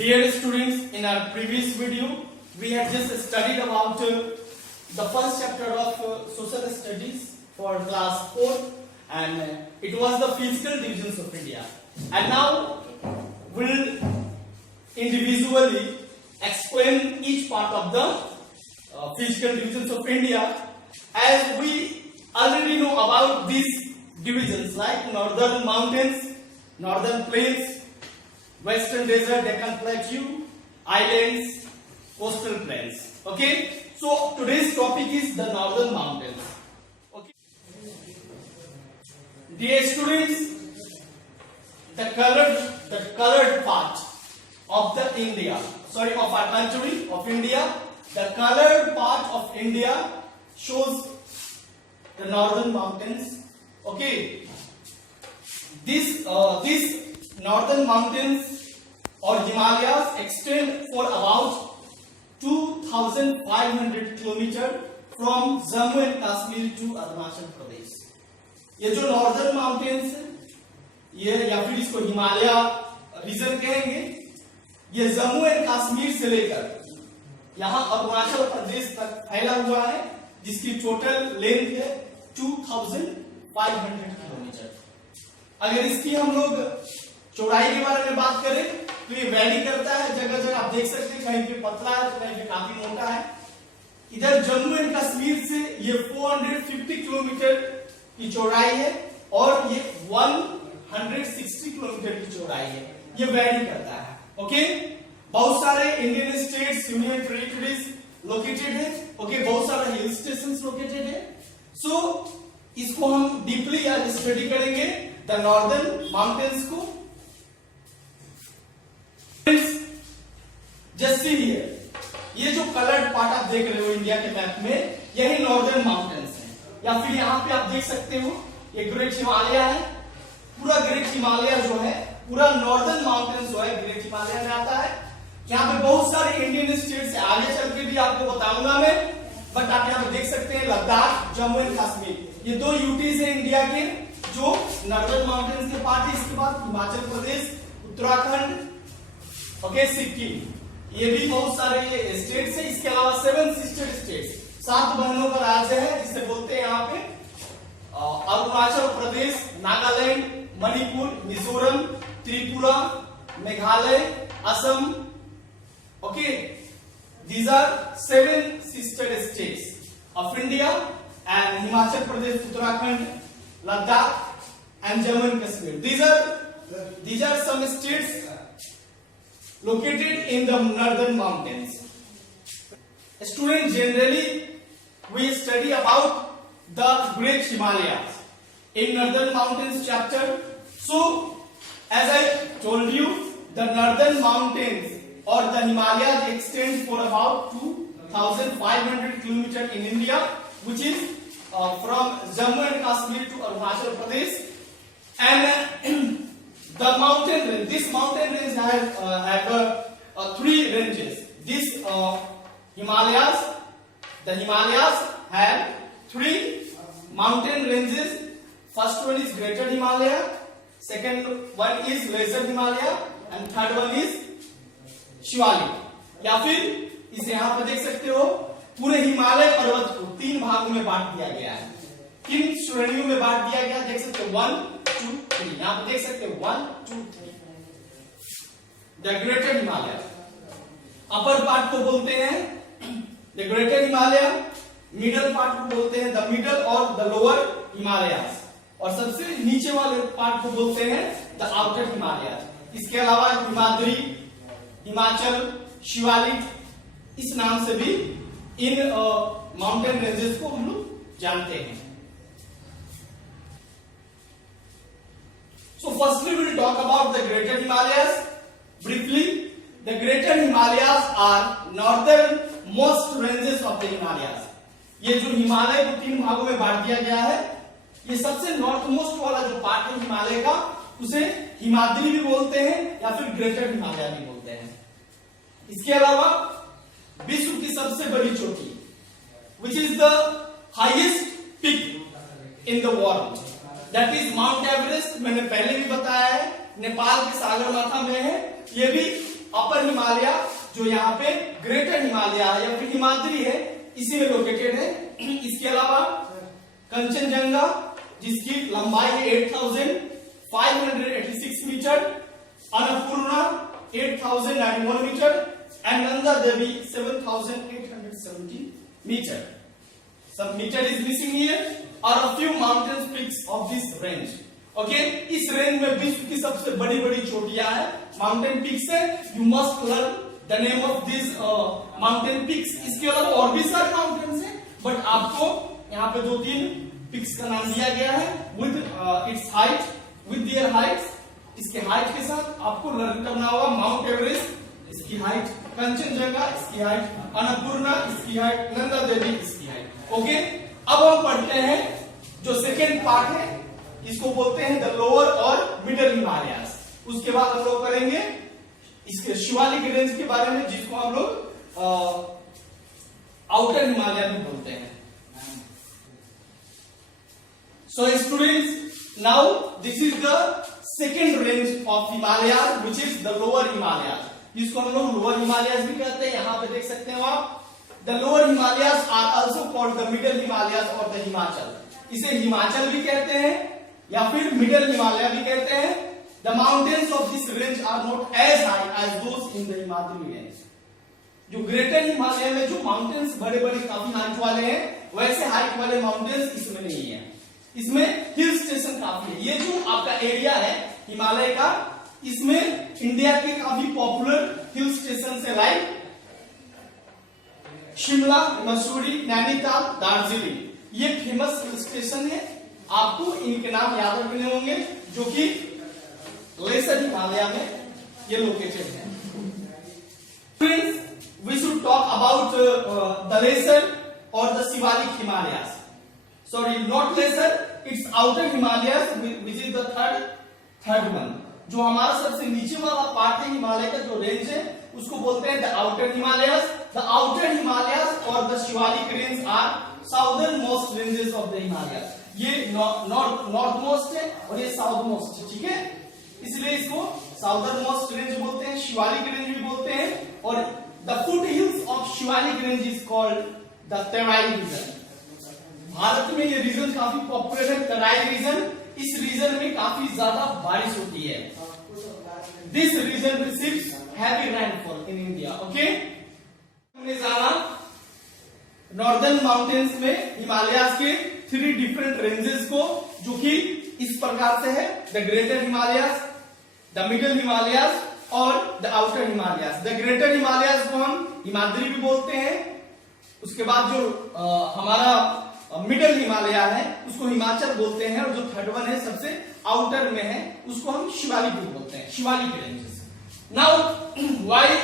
Dear students, in our previous video, we had just studied about the first chapter of social studies for class 4, and it was the physical divisions of India. And now we'll individually explain each part of the physical divisions of India, as we already know about these divisions like northern mountains, northern plains, western desert, Deccan plateau, islands, coastal plains. Okay, so today's topic is the northern mountains. Okay, dear students, the colored part of the of our country of India, the colored part of India shows the northern mountains. Okay, this northern mountains or Himalayas extend for about 2,500 kilometers from Jammu and Kashmir to Arunachal Pradesh. ये जो northern mountains ये या फिर इसको Himalaya reason कहेंगे, ये Jammu and Kashmir से लेकर यहाँ अरुणाचल प्रदेश तक फैला हुआ है, जिसकी टोटल लेंथ है 2,500 किलोमीटर। अगर इसकी हम लोग चौड़ाई के बारे में बात करें तो ये वैरी करता है, जगह जगह आप देख सकते हैं, कहीं पे पतला है तो कहीं पे काफी मोटा है। इधर जम्मू एंड कश्मीर से ये 450 किलोमीटर की चौड़ाई है और ये 160 किलोमीटर की चौड़ाई है, ये वैरी करता है। ओके, बहुत सारे Indian states, union territories located है। ओके, बहुत सारे हिल स्टेशन लोकेटेड है। सो इसको हम डीपली आज स्टडी करेंगे द नॉर्दर्न माउंटेन्स को। जस्ट सी हियर, ये जो कलर्ड पार्ट आप देख रहे हो इंडिया के मैप में, यही नॉर्दर्न माउंटेन्स हैं। या फिर यहाँ पे आप देख सकते हो ये ग्रेट हिमालय है। पूरा ग्रेट हिमालय जो है, पूरा नॉर्दर्न माउंटेन्स जो है ग्रेट हिमालय में आता है। यहाँ पे बहुत सारे इंडियन स्टेट से आगे चल के भी आपको बताऊंगा मैं, बट आप यहाँ पे देख सकते हैं लद्दाख, जम्मू एंड कश्मीर, ये दो यूटीज है इंडिया के जो नॉर्दर्न माउंटेन्स के पार्ट है। इसके बाद हिमाचल प्रदेश, उत्तराखंड, ओके, सिक्किम, ये भी बहुत सारे स्टेट्स है। इसके अलावा 7 सिस्टर स्टेट्स, 7 बहनों का राज्य है, जिसे बोलते हैं यहाँ पे Arunachal Pradesh, Nagaland, Manipur, Mizoram, Tripura, Meghalaya, Assam. Okay, these are 7 sister states of India, and Himachal Pradesh, Uttarakhand, Ladakh, and Jammu and Kashmir. These are some states located in the northern mountains. Students, generally we study about the Great Himalayas in northern mountains chapter. So as I told you, the northern mountains or the Himalayas extend for about 2,500 kilometers in India, which is from Jammu and Kashmir to Arunachal Pradesh. And the mountain range, this mountain range have 3 ranges. This Himalayas, the Himalayas have 3 mountain ranges. First one is Greater Himalaya, second one is Lesser Himalaya, and third one is Shivalik. या फिर इसे यहाँ पर देख सकते हो, पूरे हिमालय पर्वत को 3 भागों में बांट दिया गया है। किन श्रेणियों में बांट दिया गया देख सकते हो, 1, 2, 3, यहाँ पर देख सकते हो 1, 2, 3। The greater Himalaya, upper part को बोलते हैं the greater Himalaya, middle part को बोलते हैं द मिडल और द लोअर हिमालयास, और सबसे नीचे वाले पार्ट को बोलते हैं द आउटर हिमालयास। इसके अलावा हिमाद्री, हिमाचल, शिवालिक, इस नाम से भी इन माउंटेन रेंजेस को हम लोग जानते हैं। So firstly we will talk about the Greater Himalayas briefly. The Greater Himalayas are northern most ranges of the Himalayas. ये जो हिमालय को 3 भागों में बांट दिया गया है, ये सबसे नॉर्थ मोस्ट वाला जो पार्ट है हिमालय का, उसे हिमाद्री भी बोलते हैं या फिर ग्रेटर हिमालय भी बोलते हैं। इसके अलावा विश्व की सबसे बड़ी चोटी, which is the highest peak in the world, that is Mount Everest, मैंने पहले भी बताया है, नेपाल के सागरमाथा में है। ये भी अपर हिमालय जो यहाँ पे ग्रेटर हिमालय है या फिर हिमाद्री है, इसी में लोकेटेड है। इसके अलावा कंचनजंगा जिसकी लंबाई है 8586 metre, Annapurna 8091 metre and Nanda Devi 7870 metre. Some meter is missing here are a few mountain peaks of this range. Okay, इस रेंज में विश्व की सबसे बड़ी बड़ी चोटियां हैं, माउंटेन पिक्स है। You must learn the name of this mountain peaks. इसके अलावा और भी सारे माउंटेन्स हैं, बट आपको यहाँ पे 2-3 पिक्स का नाम दिया गया है with its height, with their Heights. इसके हाइट के साथ आपको लर्न करना होगा। माउंट एवरेस्ट इसकी हाइट, कंचनजंगा इसकी हाइट, अन्नपूर्णा इसकी हाइट, नंदा देवी इसकी हाइट। ओके, अब हम पढ़ते हैं जो सेकेंड पार्ट है, इसको बोलते हैं द लोअर और मिडल हिमालयास। उसके बाद हम लोग करेंगे इसके शिवालिक रेंज के बारे में, जिसको हम लोग आउटर हिमालय भी बोलते हैं। So students, now this is the second range of Himalaya which is the lower Himalaya, जिसको हम लोग लोअर हिमालयास भी कहते हैं। यहां पे देख सकते हो आप, the lower Himalayas are also called the middle Himalayas और द हिमाचल। इसे हिमाचल भी कहते हैं या फिर मिडल हिमालय भी कहते हैं। The mountains of this range are not as high as those in the Himadri range. जो ग्रेटर हिमालय में जो माउंटेन्स बड़े बड़े काफी हाइट वाले हैं, वैसे हाइट वाले माउंटेन्स इसमें नहीं है। इसमें हिल स्टेशन काफी है। ये जो आपका एरिया है हिमालय का, इसमें इंडिया के काफी पॉपुलर हिल स्टेशन है, लाइक शिमला, मसूरी, नैनीताल, दार्जिलिंग। ये फेमस हिल स्टेशन है। आपको इनके नाम याद रखने होंगे, जो कि लेसर हिमालय में ये लोकेटेड है। Friends, we should talk about the lesser और the Shivalik Himalayas. Sorry, not lesser, it's outer Himalayas which is the third one. जो हमारा सबसे नीचे वाला पार्ट है हिमालय का जो रेंज है, उसको बोलते हैं the outer Himalayas. The outer Himalayas और the Shivalik range are southernmost ranges of the Himalaya. ये नॉर्थ मोस्ट है और ये साउथ मोस्ट है, ठीक है। इसलिए इसको साउदर्न मोस्ट रेंज बोलते हैं, शिवालिक रेंज भी बोलते हैं। और the foot hills of Shivalik range is called the Terai region. Bharat में ये रीजन काफी पॉपुलर है, तराई रीजन। इस रीजन में काफी ज्यादा बारिश होती है। This region receives heavy rainfall in India. Okay, हमने जाना नॉर्दर्न माउंटेन्स में हिमालयास के 3 डिफरेंट रेंजेस को, जो कि इस प्रकार से है, the greater Himalayas, the middle Himalayas और the outer Himalayas. The greater Himalayas को हम हिमाद्री भी बोलते हैं। उसके बाद जो हमारा मिडल हिमालय है उसको हिमाचल बोलते हैं, और जो थर्ड वन है सबसे आउटर में है उसको हम शिवालिक बोलते हैं, Shivalik ranges. Now why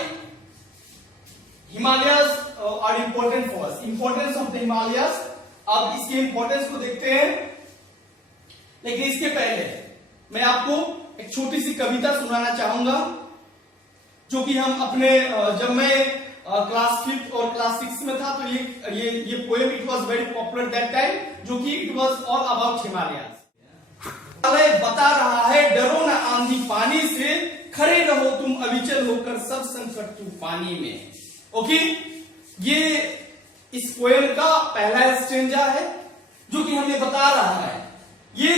Himalayas are important for us, importance of the Himalayas. अब इसके इंपॉर्टेंस को देखते हैं, लेकिन इसके पहले मैं आपको एक छोटी सी कविता सुनाना चाहूंगा, जो कि हम अपने जब मैं क्लास 5th और क्लास 6 में था, तो ये poem it was very popular that time, जो कि it was all about Himalayas. Himalaya बता रहा है डरो न आंधी पानी से, खड़े रहो तुम अविचल होकर सब संकट तूफानी में। ओके, ये इस पोएम का पहला स्टेंजा है, जो कि हमें बता रहा है ये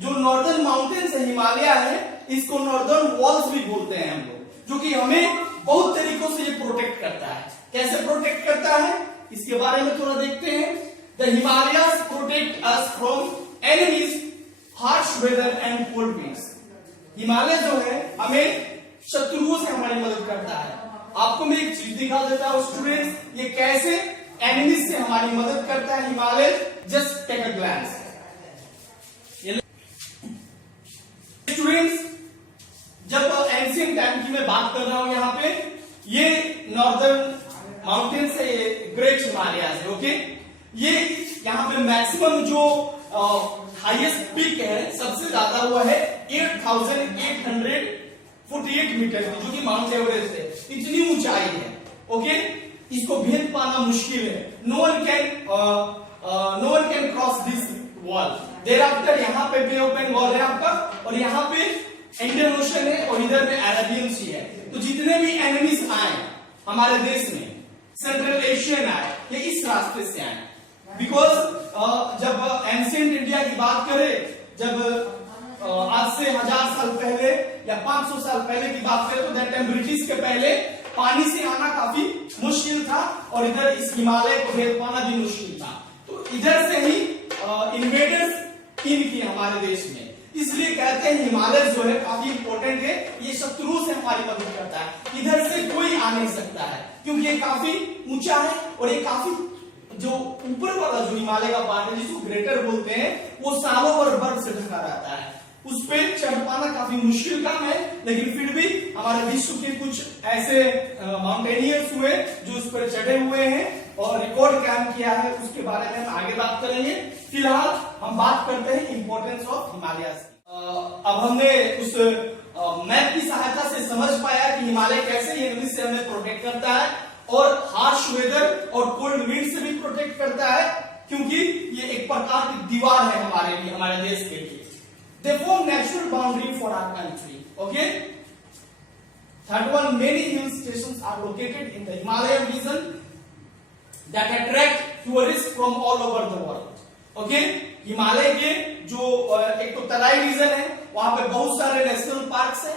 जो नॉर्दर्न माउंटेन्स है हिमालय है, इसको नॉर्दर्न वॉल्स भी बोलते हैं हम लोग, जो कि हमें बहुत तरीकों से ये प्रोटेक्ट करता है। कैसे प्रोटेक्ट करता है इसके बारे में थोड़ा देखते हैं। The Himalayas protect us from enemies, harsh weather and cold winds. Himalaya जो है हमें शत्रुओं से हमारी मदद करता है। आपको मैं एक चीज दिखा देता हूं स्टूडेंट्स, ये कैसे एनिमीज से हमारी मदद करता है Himalaya. Just take a glance. Students, जब एंशिएंट टाइम की मैं बात कर रहा हूं यहाँ पे, ये नॉर्दर्न माउंटेन से ग्रेट हिमालय है। ओके, ये यहाँ पे मैक्सिमम जो हाईएस्ट पीक है सबसे ज्यादा हुआ है 8848 मीटर की, जो कि माउंट एवरेस्ट है। इतनी ऊंचाई है। ओके, इसको भेद पाना मुश्किल है। No one can cross this wall. There after यहाँ पे बे ऑफ बंगाल है आपका, और यहाँ पे इंडियन ओशन है और इधर में अरेबियन सी है। तो जितने भी एनिमीज आए हमारे देश में, सेंट्रल एशियन आए, ये इस रास्ते से आए। बिकॉज जब एंशिएंट इंडिया की बात करें, जब आज से 1000 साल पहले या 500 साल पहले की बात करें, तो दैट टाइम ब्रिटिश के पहले पानी से आना काफी मुश्किल था और इधर इस हिमालय को भेद पाना भी मुश्किल था। तो इधर से ही इन्वेडर्स इन किए हमारे देश में। इसलिए कहते हैं हिमालय जो है काफी इंपॉर्टेंट है, ये शत्रुओं से हमारी मदद करता है। इधर से कोई आ नहीं सकता है क्योंकि ये काफी ऊंचा है और ये काफी जो ऊपर वाला जो हिमालय का पार्ट है जिसको ग्रेटर बोलते हैं, वो सालों भर बर्फ से ढका रहता है। उस पे चढ़ पाना काफी मुश्किल काम है, लेकिन फिर भी हमारे विश्व के कुछ ऐसे माउंटेनियर्स हुए जो उस पर चढ़े हुए हैं और रिकॉर्ड कायम किया है। उसके बारे में हम आगे बात करेंगे। फिलहाल हम बात करते हैं इंपॉर्टेंस ऑफ हिमालयस। अब हमने उस मैप की सहायता से समझ पाया कि हिमालय कैसे एनिमी से हमें प्रोटेक्ट करता है और हार्श वेदर और कोल्ड विंड से भी प्रोटेक्ट करता है, क्योंकि ये एक प्रकार की दीवार है हमारे लिए, हमारे देश के लिए। They form natural boundary for our country. Okay. Third one, many hill stations are located in the Himalayan region that attract tourists from all over the world. Okay. Himalaya के जो एक तो तराई रीजन है, वहां पे बहुत सारे नेशनल पार्क्स है,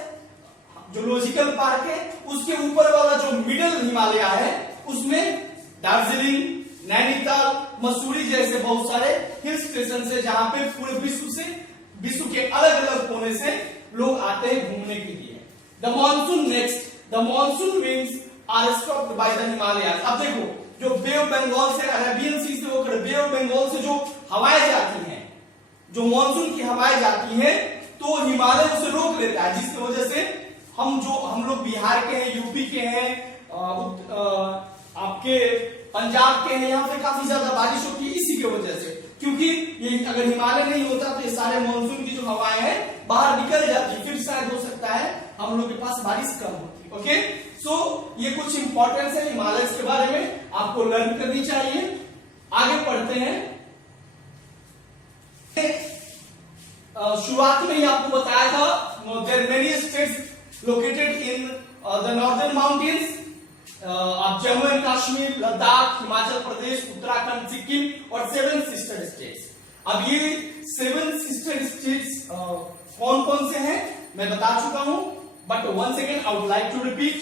जूलॉजिकल पार्क है। उसके ऊपर वाला जो मिडिल हिमालय है उसमें दार्जिलिंग, नैनीताल, मसूरी जैसे बहुत सारे हिल स्टेशन है जहां पे पूरे विश्व के अलग अलग कोने से लोग आते हैं घूमने के लिए। The monsoon next, the monsoon winds are stopped by the Himalayas. अब देखो, जो बे ऑफ बंगाल से, अरेबियन सी से होकर बे ऑफ बंगाल से जो हवाएं जाती हैं, जो मानसून की हवाएं जाती हैं, तो हिमालय उसे रोक लेता है, जिसकी वजह से हम लोग बिहार के हैं, यूपी के हैं, आपके पंजाब के हैं, यहाँ पे काफी ज्यादा बारिश होती है इसी की वजह से। क्योंकि ये अगर हिमालय नहीं होता तो ये सारे मानसून की जो हवाएं हैं बाहर निकल जाती, फिर शायद हो सकता है हम लोग के पास बारिश कम होती। ओके, सो ये कुछ इंपॉर्टेंस है हिमालय के बारे में, आपको लर्न करनी चाहिए। आगे पढ़ते हैं। शुरुआत में ही आपको बताया था, there many states located in the northern mountains, Jammu and Kashmir, Ladakh, Himachal Pradesh, Uttarakhand, Sikkim और 7 सिस्टर स्टेट्स। अब ये 7 सिस्टर स्टेट्स कौन कौन से हैं मैं बता चुका हूं, but once again I would like to repeat.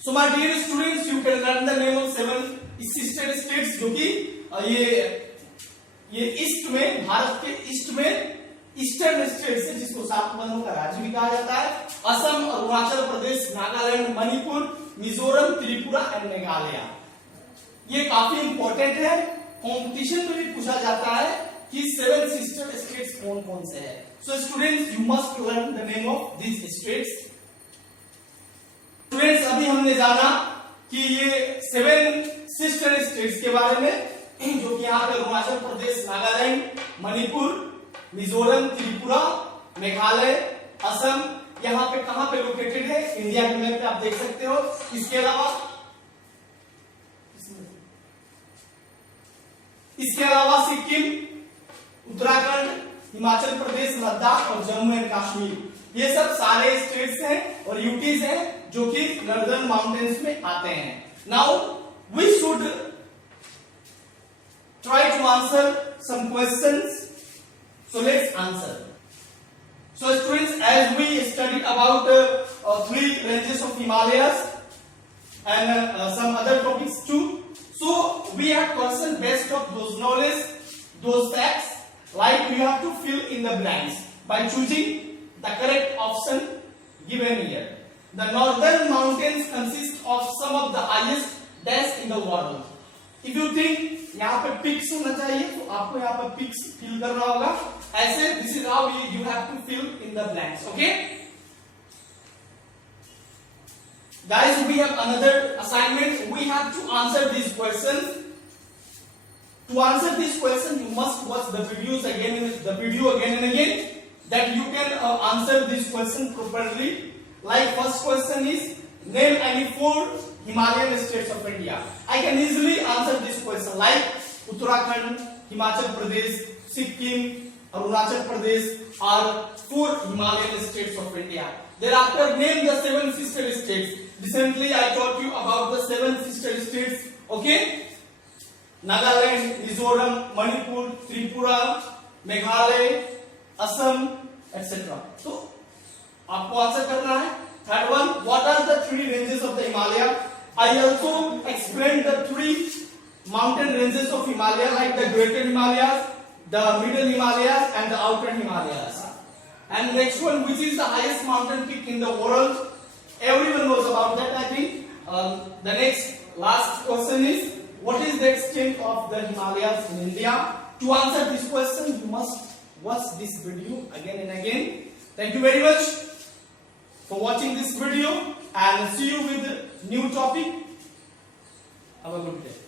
So my dear students, you can learn the name of 7 sister states, जो कि ये ईस्ट में, भारत के ईस्ट में ईस्टर्न स्टेट्स है, जिसको 7 वनों का राज्य भी कहा जाता है। असम, अरुणाचल प्रदेश, नागालैंड, मणिपुर, मिजोरम, त्रिपुरा एंड मेघालय। ये काफी इंपॉर्टेंट है, कंपटीशन में भी पूछा जाता है कि 7 सिस्टर स्टेट्स कौन कौन से है। So students, you must learn the name of these states. Students, अभी हमने जाना कि ये 7 सिस्टर स्टेट्स के बारे में, जो कि यहाँ पे अरुणाचल प्रदेश, नागालैंड, मणिपुर, मिजोरम, त्रिपुरा, मेघालय, असम, यहाँ पे कहां पे लोकेटेड है, इंडिया के मैप पे आप देख सकते हो। इसके अलावा सिक्किम, उत्तराखंड, हिमाचल प्रदेश, लद्दाख और जम्मू एंड कश्मीर, ये सब सारे स्टेट्स हैं और यूटीज हैं जो कि नॉर्दर्न माउंटेन्स में आते हैं। Now we should try to answer some questions. So let's answer. So students, as we studied about 3 ranges of Himalayas and some other topics too, so we have questions based on those knowledge, those facts, like we have to fill in the blanks by choosing the correct option given here. The northern mountains consist of some of the highest dash in the world. If you think यहाँ पे pics होना चाहिए, तो आपको यहाँ पे pics fill करना होगा ऐसे। This is how you have to fill in the blanks. Okay guys, we have another assignment, we have to answer this question. To answer this question you must watch the video again and again, that you can answer this question properly. Like first question is name any 4 Himalayan states of India. I can easily answer this question like Uttarakhand, Himachal Pradesh, Sikkim, Arunachal Pradesh are 4 Himalayan states of India. Thereafter, name the 7 sister states. Recently, I taught you about the 7 sister states. Okay? Nagaland, Mizoram, Manipur, Tripura, Meghalaya, Assam, etc. So, आपको answer करना है. Third one, what are the 3 ranges of the Himalaya? I also explained the 3 mountain ranges of Himalaya, like the Greater Himalayas, the Middle Himalayas, and the Outer Himalayas. And next one, which is the highest mountain peak in the world? Everyone knows about that, I think. The last question is, what is the extent of the Himalayas in India? To answer this question, you must watch this video again and again. Thank you very much for watching this video, and see you with a new topic. Have a good day.